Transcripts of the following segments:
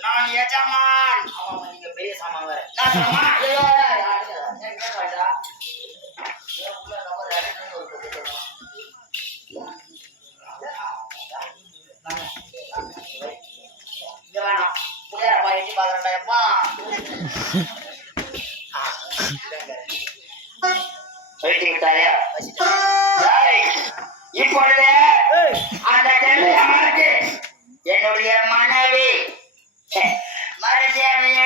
நான் எஜமான் ஆமா, நீங்க பெரிய சாமான் வேற. நான் இப்பொழுது அந்த கெள்ளை அமர்ந்து என்னுடைய மனைவி.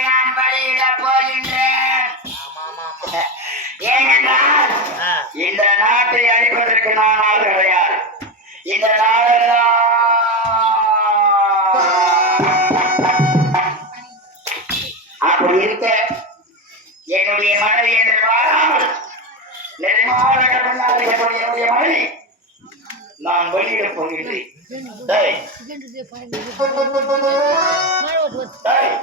நான் பலியிட போகின்றேன். ஏனென்றால் ஆ. இந்த நாட்டை அழிப்பதற்கு நான் ஆள் கிடையாது. இந்த நாடெல்லாம் மனைவி என்று பாராமல் நெடுமாறக்கூடிய என்னுடைய மனைவி நான் வெளியிட போகிறேன் டேய், டேய்,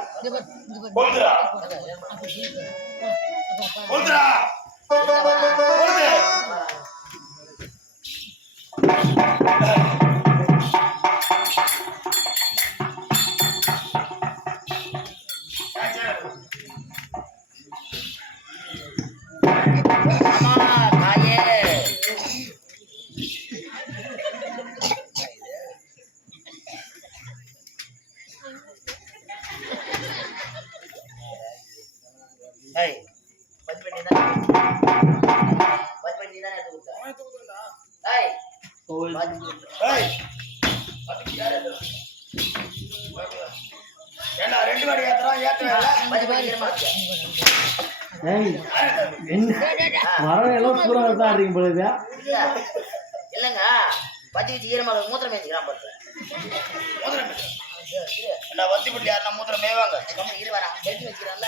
வரவெல்லாம் பூரா தான் ஆடுறீங்க போல இது. இல்லைங்க பத்து வச்சு ஈரமாக மூத்திரம் மேய்ச்சிக்கிறான் பண்றேன் மூத்திரம் மேய்ச்சு. ஏண்டா, வத்தி புள்ளி யாருன்னா மூத்திரம் மேய்வாங்க? இரு வரா செஞ்சு வச்சுக்கிறான்ல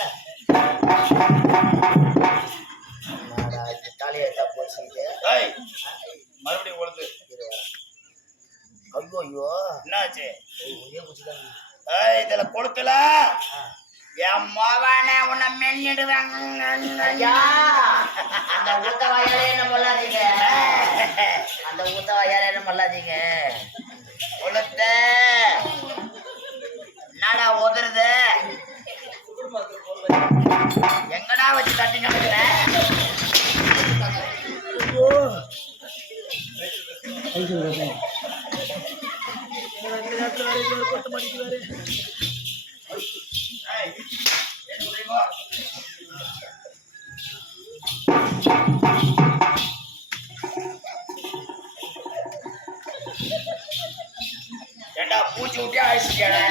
இதுல கொளுத்துல என் மகனே உன்னை மென்னிடுவேன். ஐயா அந்த ஊத்த வாயாலே என்ன பண்ணாதீங்க அந்த ஊத்த வாயாலே என்ன பண்ணாதீங்க கொளுத்த என்னடா உதறுது? எங்கடா வச்சு தட்டி நடக்கிற ஐசு ரசம். ஏண்டா பூச்சி விட்டே அழிச்சிட்டேடா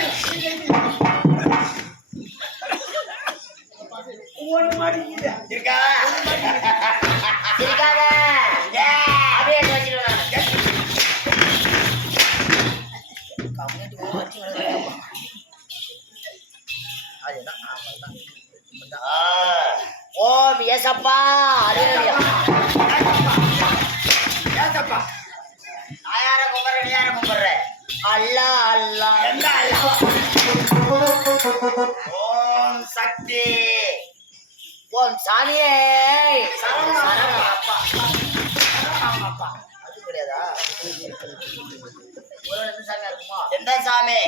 இருக்கா? சிரிக்காத ஓம் ஏசப்பா அலேலியா ஏத்தப்பா நான் யாரை கும்பிட்றேன் நீ யாரை கும்பிட்ற அல்லா அல்லா எந்த அல்லவா? ஓம் சக்தி ஓம் சாமியே அப்பா அது கிடையாதா எந்த சாமியா இருக்குமா எந்த சாமி?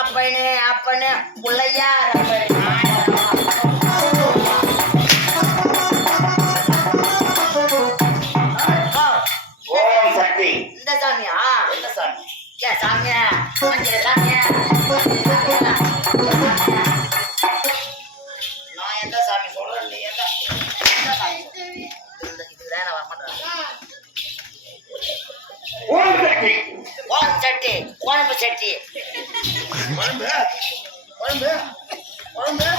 அப்பனே அப்பனே பிள்ளையார் சக்தி. இந்த சாமியா? எந்த சாமி? ஏ சாமியா சாமியா. நான் எந்த சாமி சொல்றேன்? நீ எந்த சாமி இதுதான் நான் வரமாட்டேன் குழம்பு சட்டி குழம்பு குழம்பு குழம்பு